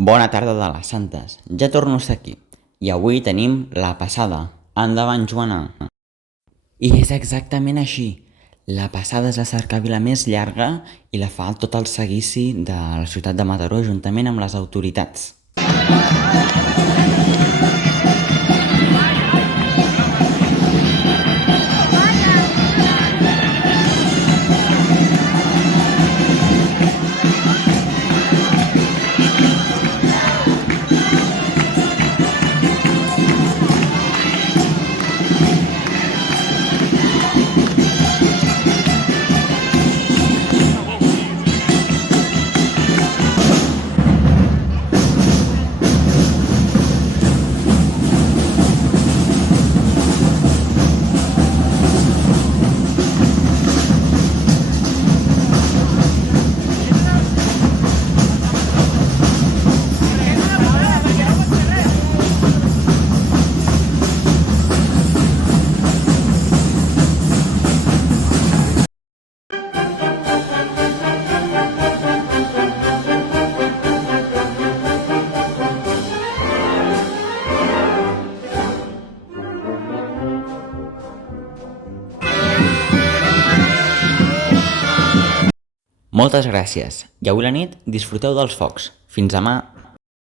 Bona tarda de les Santes, ja torno a ser aquí. I avui tenim la passada. Endavant, Joana. I és exactament així. La passada és la cercavila més llarga i la fa tot el seguici de la ciutat de Mataró juntament amb les autoritats. Moltes gràcies i avui la nit disfruteu dels focs. Fins demà.